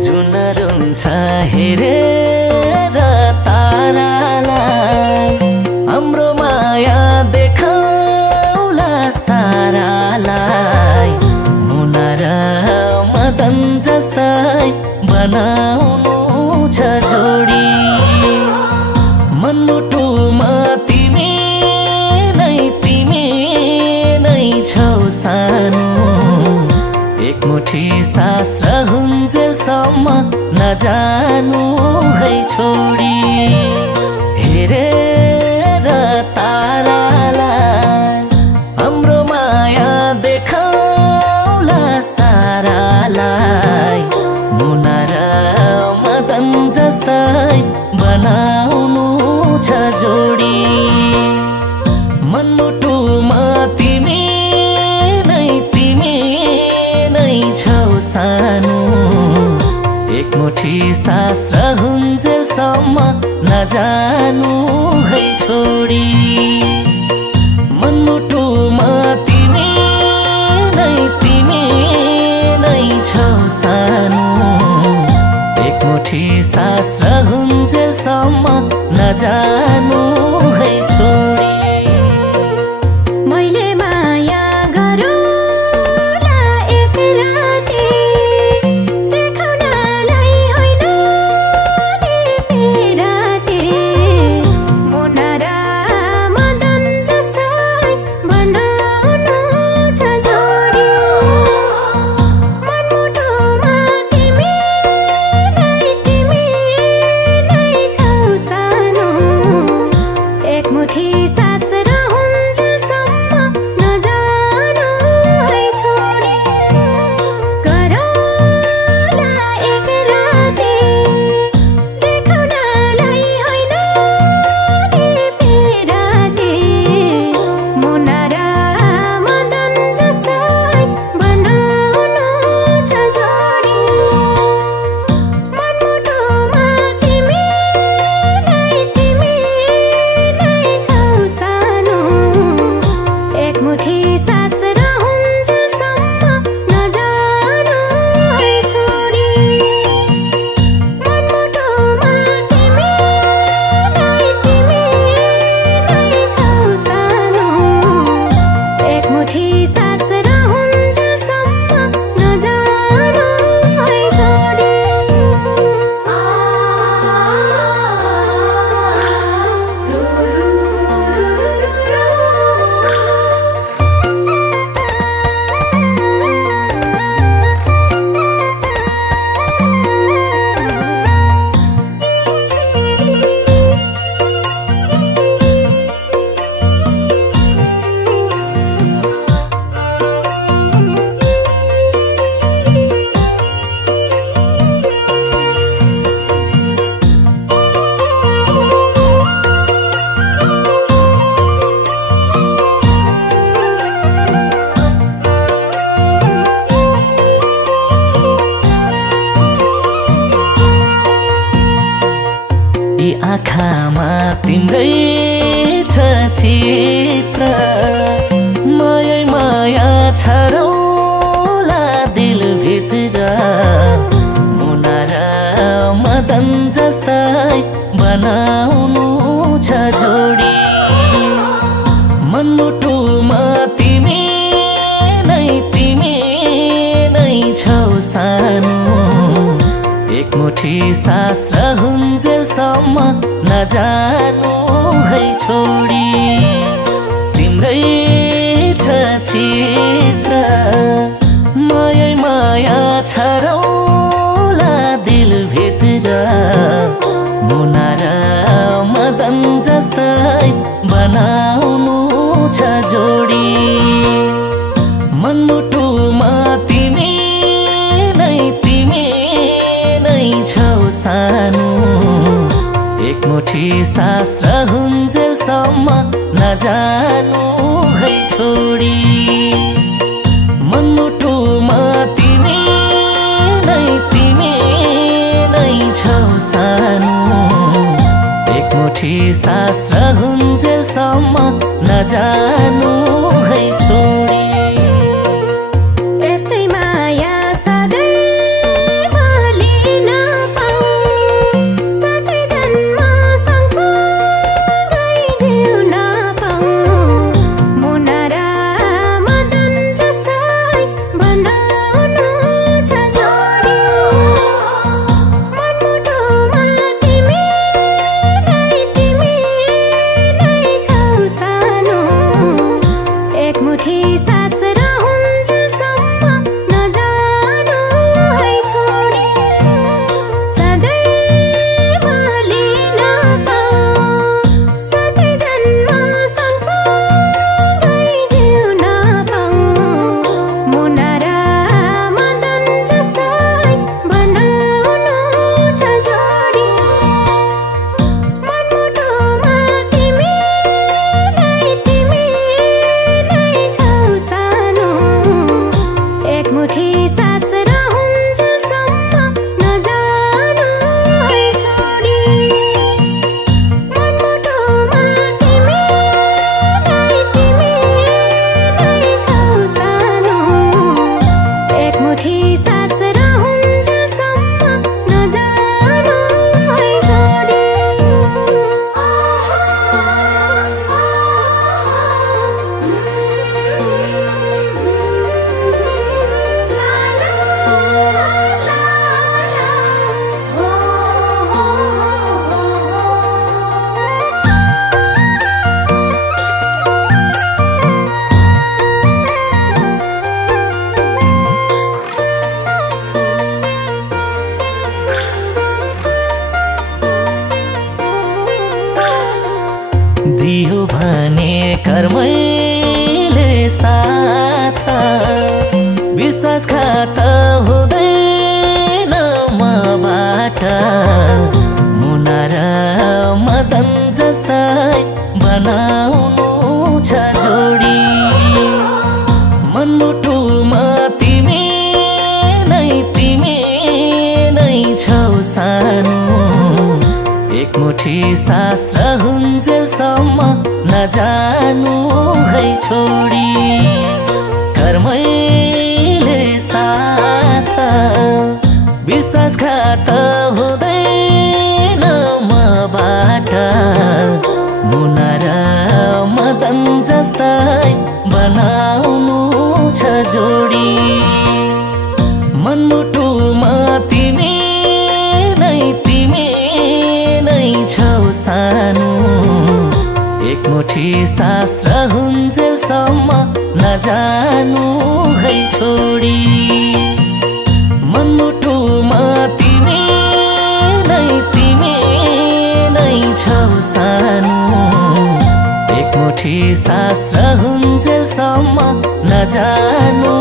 जुन रुन्छ हेरेर तारालाई हाम्रो माया देखाउला सारालाई मुना र मदन जस्तै बनाउनु छ जोडी मनमुटुमा तिमी नै छौ सानो एकमुठी सास र हुन्जेलसम्म नजानु है छोडी हेरेर तारालाई हाम्रो माया देखाउला सारालाई मुना र मदन जस्तै बनाउनु छ जोडी मनमुटुमा तिमी नै छौ सानो एकमुठी सास र हुन्जेलसम्म नजानु है छोडी मनमुटुमा तिमी नै छौ सानो एकमुठी सास र हुन्जेलसम्म नजानु है छोडी आँखामा तिम्रै छ चित्र माया छरौला दिलभित्र मुना र मदन जस्तै बनाउनु छ जोडी मनमुटुमा तिमी नै छौ सानो एकमुठी सास र हुन्जेलसम्म नजानु है छोडी तिम्रै छ चित्र माया छरौला दिलभित्र मुना र मदन जस्तै बनाउनु छ जोडी मनमुटुमा तिमी नै छौ सानो एकमुठी सास र हुन्जेलसम्म नजानु है छोडी मनमुटुमा तिमी नै छौ सानो एकमुठी सास र हुन्जेलसम्म नजानु है छोडी यस्तै माया सधैँ मुना र मदन जस्तै बनाउनु छ जोडी मनमुटुमा तिमी नै छौ सानो एक मुठी सास रहन्जेलसम्म नजानु है छोडी कर्मैले साथ विश्वासघात हुँदैन मबाट मुना र मदन जस्तै बनाउनु छ जोडी मनमुटुमा तिमी नै छौ सानो एक मुठी सास रहन्जेलसम्म नजानु है छोडी मनमुटुमा तिमी नै छौ सानो एक मुठी सास रहन्जेलसम्म नजानु